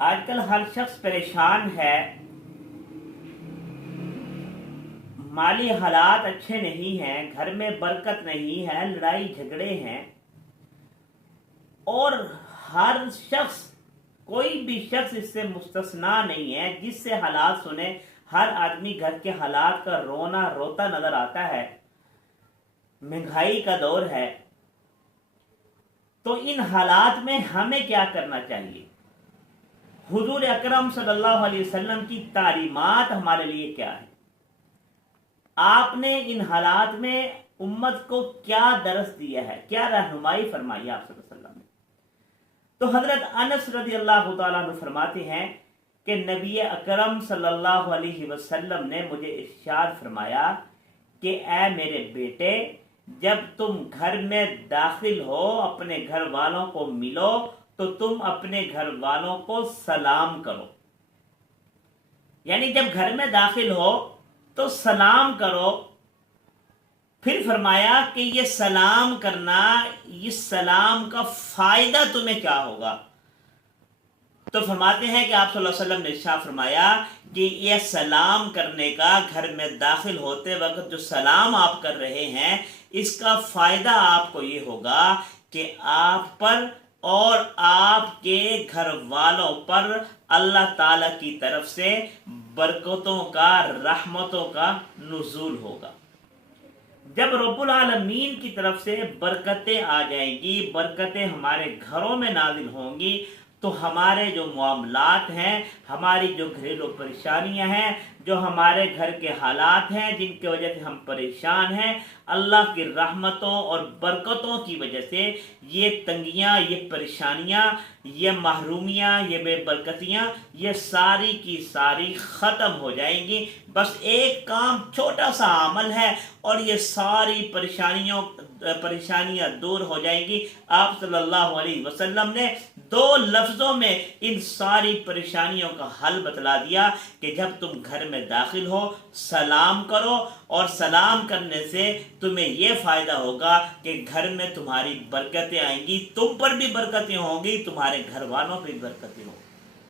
آج کل ہر شخص پریشان ہے، مالی حالات اچھے نہیں ہیں، گھر میں برکت نہیں ہے، لڑائی جھگڑے ہیں، اور ہر شخص، کوئی بھی شخص اس سے مستثنا نہیں ہے، جس سے حالات سنے ہر آدمی گھر کے حالات کا رونا روتا نظر آتا ہے۔ مہنگائی کا دور ہے، تو ان حالات میں ہمیں کیا کرنا چاہیے؟ حضور اکرم صلی اللہ علیہ وسلم کی تعلیمات ہمارے لیے کیا ہے؟ آپ نے ان حالات میں امت کو کیا درس دیا ہے، کیا رہنمائی فرمائی آپ صلی اللہ علیہ وسلم نے؟ تو حضرت انس رضی اللہ تعالیٰ عنہ فرماتے ہیں کہ نبی اکرم صلی اللہ علیہ وسلم نے مجھے ارشاد فرمایا کہ اے میرے بیٹے، جب تم گھر میں داخل ہو اپنے گھر والوں کو ملو تو تم اپنے گھر والوں کو سلام کرو۔ یعنی جب گھر میں داخل ہو تو سلام کرو۔ پھر فرمایا کہ یہ سلام کرنا، اس سلام کا فائدہ تمہیں کیا ہوگا؟ تو فرماتے ہیں کہ آپ صلی اللہ علیہ وسلم نے ارشاد فرمایا کہ یہ سلام کرنے کا، گھر میں داخل ہوتے وقت جو سلام آپ کر رہے ہیں، اس کا فائدہ آپ کو یہ ہوگا کہ آپ پر اور آپ کے گھر والوں پر اللہ تعالی کی طرف سے برکتوں کا، رحمتوں کا نزول ہوگا۔ جب رب العالمین کی طرف سے برکتیں آ جائیں گی، برکتیں ہمارے گھروں میں نازل ہوں گی، تو ہمارے جو معاملات ہیں، ہماری جو گھریلو پریشانیاں ہیں، جو ہمارے گھر کے حالات ہیں جن کی وجہ سے ہم پریشان ہیں، اللہ کی رحمتوں اور برکتوں کی وجہ سے یہ تنگیاں، یہ پریشانیاں، یہ محرومیاں، یہ بے برکتیاں، یہ ساری کی ساری ختم ہو جائیں گی۔ بس ایک کام، چھوٹا سا عمل ہے، اور یہ ساری پریشانیاں دور ہو جائیں گی۔ آپ صلی اللہ علیہ وسلم نے 2 لفظوں میں ان ساری پریشانیوں کا حل بتلا دیا کہ جب تم گھر میں داخل ہو سلام کرو، اور سلام کرنے سے تمہیں یہ فائدہ ہوگا کہ گھر میں تمہاری برکتیں آئیں گی، تم پر بھی برکتیں ہوں گی، تمہارے گھر والوں پہ بھی برکتیں ہوں گی۔